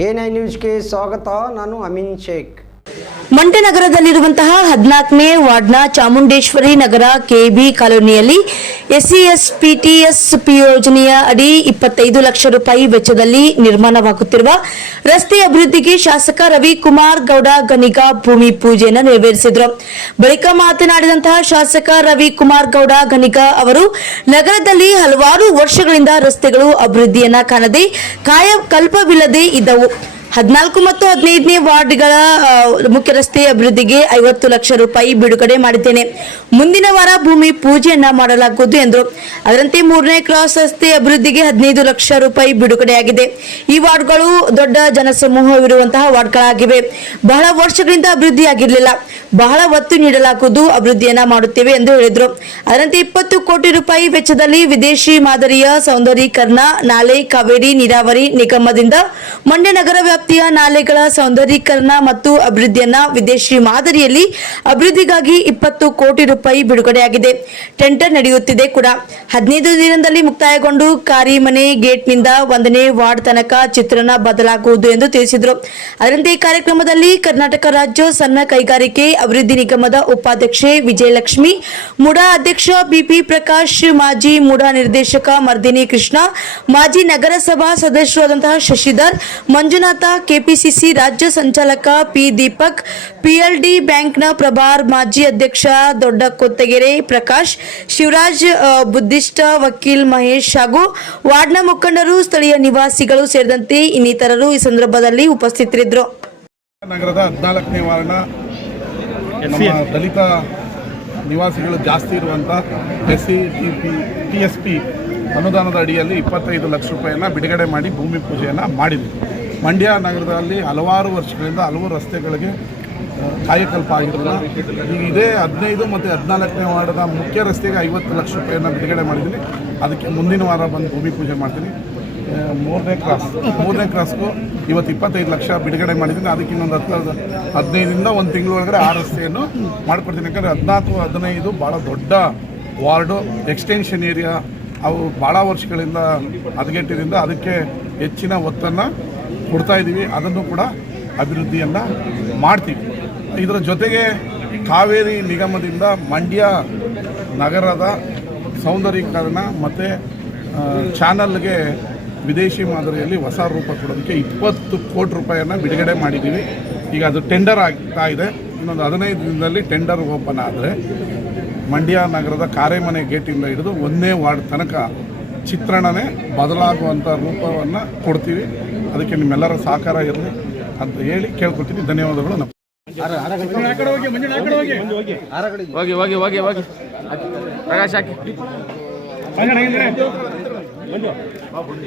A9 ನ್ಯೂಸ್ಗೆ ಸ್ವಾಗತ. ನಾನು ಅಮೀನ್ ಶೇಖ್. ಮಂಡ್ಯ ನಗರದಲ್ಲಿರುವಂತಹ 14ನೇ ವಾರ್ಡ್ನ ಚಾಮುಂಡೇಶ್ವರಿ ನಗರ ಕೆಬಿ ಕಾಲೋನಿಯಲ್ಲಿ SCSPTSP ಯೋಜನೆಯ ಅಡಿ 25 ಲಕ್ಷ ರೂಪಾಯಿ ವೆಚ್ಚದಲ್ಲಿ ನಿರ್ಮಾಣವಾಗುತ್ತಿರುವ ರಸ್ತೆ ಅಭಿವೃದ್ಧಿಗೆ ಶಾಸಕ ರವಿಕುಮಾರ್ ಗೌಡ ಗಣಿಗ ಭೂಮಿ ಪೂಜೆಯನ್ನು ನೆರವೇರಿಸಿದರು. ಬಳಿಕ ಮಾತನಾಡಿದಂತಹ ಶಾಸಕ ರವಿಕುಮಾರ್ ಗೌಡ ಗಣಿಗ ಅವರು ನಗರದಲ್ಲಿ ಹಲವಾರು ವರ್ಷಗಳಿಂದ ರಸ್ತೆಗಳು ಅಭಿವೃದ್ಧಿಯನ್ನ ಕಾಣದೆ ಕಾಯಕಲ್ಪವಿಲ್ಲದೆ ಇದ್ದವು. 14 ಮತ್ತು 15ನೇ ವಾರ್ಡ್ಗಳ ಮುಖ್ಯ ರಸ್ತೆ ಅಭಿವೃದ್ಧಿಗೆ 50 ಲಕ್ಷ ರೂಪಾಯಿ ಬಿಡುಗಡೆ ಮಾಡಿದ್ದೇನೆ. ಮುಂದಿನ ವಾರ ಭೂಮಿ ಪೂಜೆಯನ್ನ ಮಾಡಲಾಗುವುದು ಎಂದರು. ಅದರಂತೆ 3ನೇ ಕ್ರಾಸ್ ರಸ್ತೆ ಅಭಿವೃದ್ಧಿಗೆ 15 ಲಕ್ಷ ರೂಪಾಯಿ ಬಿಡುಗಡೆಯಾಗಿದೆ. ಈ ವಾರ್ಡ್ಗಳು ದೊಡ್ಡ ಜನಸಮೂಹವಿರುವಂತಹ ವಾರ್ಡ್ಗಳಾಗಿವೆ. ಬಹಳ ವರ್ಷಗಳಿಂದ ಅಭಿವೃದ್ಧಿಯಾಗಿರಲಿಲ್ಲ. ಬಹಳ ಒತ್ತು ನೀಡಲಾಗುವುದು, ಅಭಿವೃದ್ಧಿಯನ್ನ ಮಾಡುತ್ತೇವೆ ಎಂದು ಹೇಳಿದರು. ಅದರಂತೆ 20 ಕೋಟಿ ರೂಪಾಯಿ ವೆಚ್ಚದಲ್ಲಿ ವಿದೇಶಿ ಮಾದರಿಯ ಸೌಂದರೀಕರಣ ನಾಲೆ ಕಾವೇರಿ ನೀರಾವರಿ ನಿಗಮದಿಂದ ಮಂಡ್ಯ ನಗರ ವ್ಯಾಪ್ತಿಯ ನಾಲೆಗಳ ಸೌಂದರೀಕರಣ ಮತ್ತು ಅಭಿವೃದ್ಧಿಯನ್ನ ವಿದೇಶಿ ಮಾದರಿಯಲ್ಲಿ ಅಭಿವೃದ್ಧಿಗಾಗಿ 20 ಕೋಟಿ ರೂಪಾಯಿ ಬಿಡುಗಡೆಯಾಗಿದೆ. ಟೆಂಡರ್ ನಡೆಯುತ್ತಿದೆ ಕೂಡ. 15 ದಿನದಲ್ಲಿ ಮುಕ್ತಾಯಗೊಂಡು ಕಾರಿಮನೆ ಗೇಟ್ನಿಂದ 1ನೇ ವಾರ್ಡ್ ತನಕ ಚಿತ್ರಣ ಬದಲಾಗುವುದು ಎಂದು ತಿಳಿಸಿದರು. ಅದರಂತೆ ಈ ಕಾರ್ಯಕ್ರಮದಲ್ಲಿ ಕರ್ನಾಟಕ ರಾಜ್ಯ ಸಣ್ಣ ಕೈಗಾರಿಕೆ ಅಭಿವೃದ್ಧಿ ನಿಗಮದ ಉಪಾಧ್ಯಕ್ಷೆ ವಿಜಯಲಕ್ಷ್ಮಿ, ಮುಡಾ ಅಧ್ಯಕ್ಷ ಬಿಪಿ ಪ್ರಕಾಶ್, ಮಾಜಿ ಮುಡಾ ನಿರ್ದೇಶಕ ಮರ್ದಿನಿ ಕೃಷ್ಣ, ಮಾಜಿ ನಗರಸಭಾ ಸದಸ್ಯರಾದಂತಹ ಶಶಿಧರ್, ಮಂಜುನಾಥ, ಕೆಪಿಸಿಸಿ ರಾಜ್ಯ ಸಂಚಾಲಕ ಪಿ ದೀಪಕ್, ಪಿಎಲ್ಡಿ ಬ್ಯಾಂಕ್ನ ಪ್ರಭಾರ್ ಮಾಜಿ ಅಧ್ಯಕ್ಷ ದೊಡ್ಡ ಕೊತ್ತಗೆರೆ ಪ್ರಕಾಶ್, ಶಿವರಾಜ್, ಬುದ್ಧಿಷ್ಟ ವಕೀಲ್ ಮಹೇಶ್ ಹಾಗೂ ವಾರ್ಡ್ನ ಮುಖಂಡರು, ಸ್ಥಳೀಯ ನಿವಾಸಿಗಳು ಸೇರಿದಂತೆ ಇನ್ನಿತರರು ಈ ಸಂದರ್ಭದಲ್ಲಿ ಉಪಸ್ಥಿತರಿದ್ದರು. ನಗರದ 14ನೇ ವಾರ್ಡ್ನ ನಮ್ಮ ದಲಿತ ನಿವಾಸಿಗಳು ಜಾಸ್ತಿ ಇರುವಂಥ SCTSP ಅನುದಾನದ ಅಡಿಯಲ್ಲಿ 25 ಲಕ್ಷ ರೂಪಾಯಿಯನ್ನು ಬಿಡುಗಡೆ ಮಾಡಿ ಭೂಮಿ ಪೂಜೆಯನ್ನು ಮಾಡಿದ್ವಿ. ಮಂಡ್ಯ ನಗರದಲ್ಲಿ ಹಲವಾರು ವರ್ಷಗಳಿಂದ ಹಲವು ರಸ್ತೆಗಳಿಗೆ ಕಾಯಕಲ್ಪ ಆಗಿರಲಿಲ್ಲ. ಈಗ ಇದೇ 15 ಮತ್ತು 14ನೇ ವಾರ್ಡ್ನ ಮುಖ್ಯ ರಸ್ತೆಗೆ 50 ಲಕ್ಷ ರೂಪಾಯಿಯನ್ನು ಬಿಡುಗಡೆ ಮಾಡಿದ್ದೀನಿ. ಅದಕ್ಕೆ ಮುಂದಿನ ವಾರ ಬಂದು ಭೂಮಿ ಪೂಜೆ ಮಾಡ್ತೀನಿ. 3ನೇ ಕ್ರಾಸ್ಗೂ ಇವತ್ತು 25 ಲಕ್ಷ ಬಿಡುಗಡೆ ಮಾಡಿದ್ದೀನಿ. ಅದಕ್ಕೆ ಇನ್ನೊಂದು 15ರಿಂದ 1 ತಿಂಗಳೊಳಗಡೆ ಆ ರಸ್ತೆಯನ್ನು ಮಾಡಿಕೊಡ್ತೀನಿ. ಯಾಕಂದರೆ 14, 15 ಭಾಳ ದೊಡ್ಡ ವಾರ್ಡು, ಎಕ್ಸ್ಟೆನ್ಷನ್ ಏರಿಯಾ, ಅವು ಭಾಳ ವರ್ಷಗಳಿಂದ ಹದಗೆಟ್ಟಿದ್ದರಿಂದ ಅದಕ್ಕೆ ಹೆಚ್ಚಿನ ಒತ್ತನ್ನು ಕೊಡ್ತಾ ಇದ್ದೀವಿ. ಅದನ್ನು ಕೂಡ ಅಭಿವೃದ್ಧಿಯನ್ನು ಮಾಡ್ತೀವಿ. ಇದರ ಜೊತೆಗೆ ಕಾವೇರಿ ನಿಗಮದಿಂದ ಮಂಡ್ಯ ನಗರದ ಸೌಂದರೀಕರಣ ಮತ್ತು ಚಾನಲ್ಗೆ ವಿದೇಶಿ ಮಾದರಿಯಲ್ಲಿ ಹೊಸ ರೂಪ ಕೊಡೋದಕ್ಕೆ 20 ಕೋಟಿ ರೂಪಾಯಿಯನ್ನು ಬಿಡುಗಡೆ ಮಾಡಿದ್ದೀವಿ. ಈಗ ಅದು ಟೆಂಡರ್ ಆಗ್ತಾ ಇದೆ. ಇನ್ನೊಂದು 15 ದಿನದಲ್ಲಿ ಟೆಂಡರ್ ಓಪನ್ ಆದರೆ ಮಂಡ್ಯ ನಗರದ ಕಾರೆಮನೆ ಗೇಟಿಂದ ಹಿಡಿದು 1ನೇ ವಾರ್ಡ್ ತನಕ ಚಿತ್ರಣನೇ ಬದಲಾಗುವಂಥ ರೂಪವನ್ನು ಕೊಡ್ತೀವಿ. ಅದಕ್ಕೆ ನಿಮ್ಮೆಲ್ಲರ ಸಹಕಾರ ಇರಲಿ ಅಂತ ಹೇಳಿ ಕೇಳ್ಕೊಳ್ತೀನಿ. ಧನ್ಯವಾದಗಳು.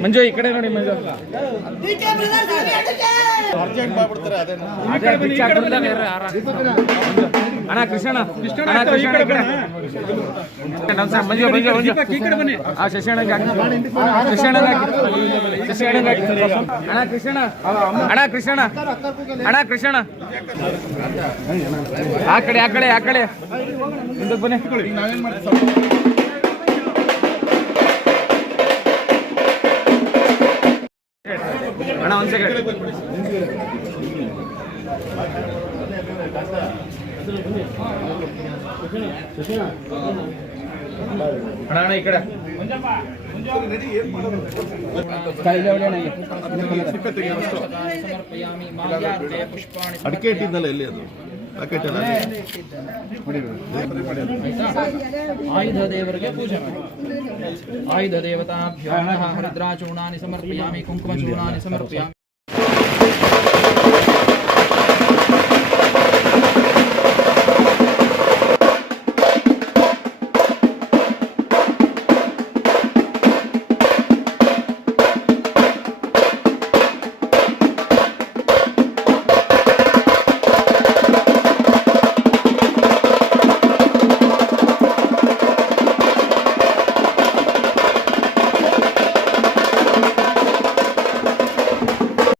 ಮಂಜು ಈ ಕಡೆ ನೋಡಿ. ಮಂಜು ಅಣ್ಣ ಕೃಷ್ಣ, ಮಂಜು ಶಶಿಯಣ್ಣ, ಅಣ್ಣ ಕೃಷ್ಣ ಆ ಕಡೆ ಮುಂದಕ್ಕೆ ಬನ್ನಿ. ಅಣ್ಣ ಒಂದು ಸೆಕೆಂಡ್. ಅಣ್ಣ ಈ ಕಡೆ ಅಡಿಕೆ ಇಟ್ಟಿದ್ದಲ್ಲ ಎಲ್ಲಿ ಅದು ಆಯುಧ ದೇವರಿಗೆ ಪೂಜೆ ಮಾಡಿ. ಆಯುಧ ದೇವತಾಭ್ಯೋ ಹರಿದ್ರಾಚೂರ್ಣಾನಿ ಸಮರ್ಪಯಾಮಿ, ಕುಂಕುಮ ಚೂರ್ಣಾನಿ ಸಮರ್ಪಯಾಮಿ.